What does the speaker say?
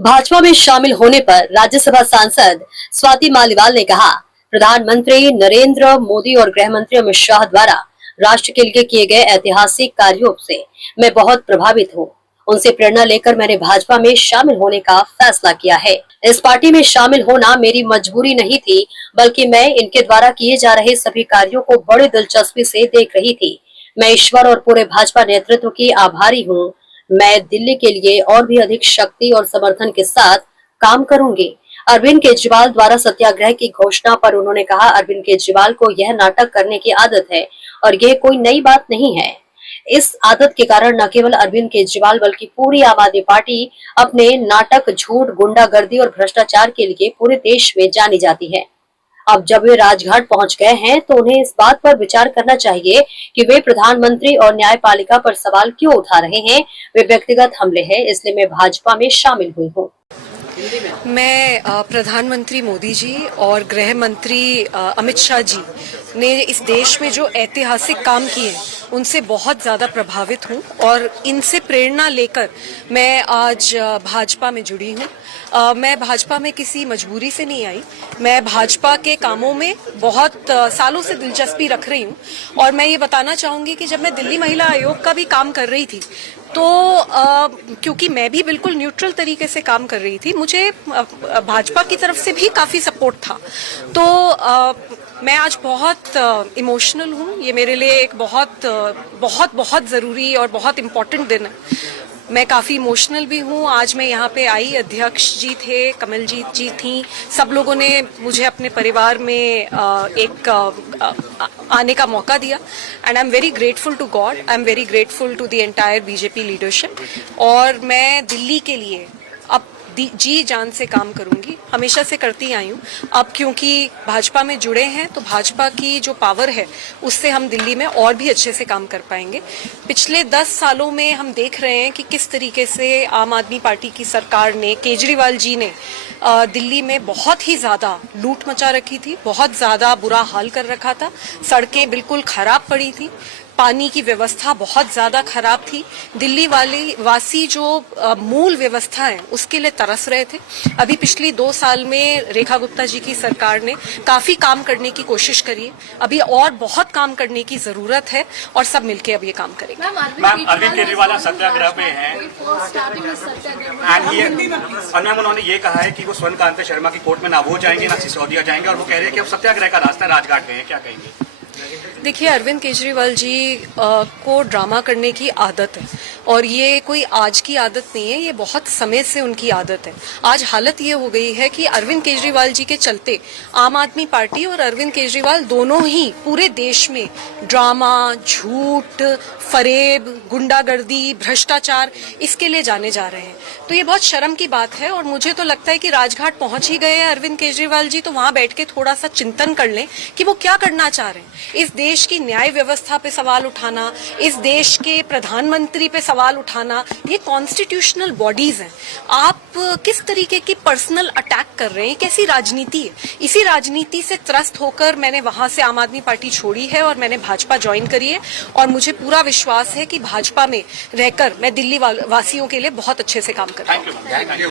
भाजपा में शामिल होने पर राज्यसभा सांसद स्वाति मालिवाल ने कहा, प्रधानमंत्री नरेंद्र मोदी और गृह मंत्री अमित शाह द्वारा राष्ट्र के लिए किए गए ऐतिहासिक कार्यों से मैं बहुत प्रभावित हूँ। उनसे प्रेरणा लेकर मैंने भाजपा में शामिल होने का फैसला किया है। इस पार्टी में शामिल होना मेरी मजबूरी नहीं थी, बल्कि मैं इनके द्वारा किए जा रहे सभी कार्यों को बड़ी दिलचस्पी से देख रही थी। मैं ईश्वर और पूरे भाजपा नेतृत्व की आभारी हूँ। मैं दिल्ली के लिए और भी अधिक शक्ति और समर्थन के साथ काम करूंगी। अरविंद केजरीवाल द्वारा सत्याग्रह की घोषणा पर उन्होंने कहा, अरविंद केजरीवाल को यह नाटक करने की आदत है और यह कोई नई बात नहीं है। इस आदत के कारण न केवल अरविंद केजरीवाल बल्कि पूरी आम आदमी पार्टी अपने नाटक, झूठ, गुंडागर्दी और भ्रष्टाचार के लिए पूरे देश में जानी जाती है। अब जब वे राजघाट पहुंच गए हैं तो उन्हें इस बात पर विचार करना चाहिए कि वे प्रधानमंत्री और न्यायपालिका पर सवाल क्यों उठा रहे हैं। वे व्यक्तिगत हमले हैं, इसलिए मैं भाजपा में शामिल हुई हूँ। मैं प्रधानमंत्री मोदी जी और गृह मंत्री अमित शाह जी ने इस देश में जो ऐतिहासिक काम किए उनसे बहुत ज़्यादा प्रभावित हूँ और इनसे प्रेरणा लेकर मैं आज भाजपा में जुड़ी हूँ। मैं भाजपा में किसी मजबूरी से नहीं आई। मैं भाजपा के कामों में बहुत सालों से दिलचस्पी रख रही हूँ और मैं ये बताना चाहूँगी कि जब मैं दिल्ली महिला आयोग का भी काम कर रही थी तो क्योंकि मैं भी बिल्कुल न्यूट्रल तरीके से काम कर रही थी, मुझे भाजपा की तरफ से भी काफ़ी सपोर्ट था। तो मैं आज बहुत इमोशनल हूँ। ये मेरे लिए एक बहुत ज़रूरी और बहुत इम्पोर्टेंट दिन है। मैं काफ़ी इमोशनल भी हूँ। आज मैं यहाँ पे आई, अध्यक्ष जी थे, कमलजीत जी थी, सब लोगों ने मुझे अपने परिवार में आने का मौका दिया and I am very grateful to God, I am very grateful to the entire BJP leadership. और मैं दिल्ली के लिए अब जी जान से काम करूंगी, हमेशा से करती आई हूँ। अब क्योंकि भाजपा में जुड़े हैं तो भाजपा की जो पावर है उससे हम दिल्ली में और भी अच्छे से काम कर पाएंगे। पिछले 10 सालों में हम देख रहे हैं कि किस तरीके से आम आदमी पार्टी की सरकार ने, केजरीवाल जी ने दिल्ली में बहुत ही ज़्यादा लूट मचा रखी थी, बहुत ज़्यादा बुरा हाल कर रखा था। सड़कें बिल्कुल खराब पड़ी थी, पानी की व्यवस्था बहुत ज़्यादा खराब थी। दिल्ली वासी जो मूल व्यवस्था है उसके लिए तरस रहे थे। अभी पिछली 2 साल में रेखा गुप्ता जी की सरकार ने काफ़ी काम करने की कोशिश करी है। अभी और बहुत काम करने की ज़रूरत है और सब मिलके अब ये काम करेंगे। मैम, अरविंद केजरीवाल सत्याग्रह पे हैं और मैम उन्होंने ये कहा है कि वो स्वर्णकांत शर्मा की कोर्ट में ना वो जाएंगे ना सिसोदिया जाएंगे और वो कह रहे हैं कि अब सत्याग्रह का रास्ता राजघाट में है। क्या कहेंगे? देखिए, अरविंद केजरीवाल जी को ड्रामा करने की आदत है और ये कोई आज की आदत नहीं है, ये बहुत समय से उनकी आदत है। आज हालत ये हो गई है कि अरविंद केजरीवाल जी के चलते आम आदमी पार्टी और अरविंद केजरीवाल दोनों ही पूरे देश में ड्रामा, झूठ, फरेब, गुंडागर्दी, भ्रष्टाचार इसके लिए जाने जा रहे हैं। तो ये बहुत शर्म की बात है और मुझे तो लगता है कि राजघाट पहुंच ही गए हैं अरविंद केजरीवाल जी, तो वहां बैठ के थोड़ा सा चिंतन कर लें कि वो क्या करना चाह रहे हैं। इस देश की न्याय व्यवस्था पे सवाल उठाना, इस देश के प्रधानमंत्री पे सवाल उठाना, ये कॉन्स्टिट्यूशनल बॉडीज हैं। आप किस तरीके की पर्सनल अटैक कर रहे हैं, कैसी राजनीति है? इसी राजनीति से त्रस्त होकर मैंने वहां से आम आदमी पार्टी छोड़ी है और मैंने भाजपा ज्वाइन करी है और मुझे पूरा विश्वास है कि भाजपा में रहकर मैं दिल्ली वासियों के लिए बहुत अच्छे से काम करूंगी।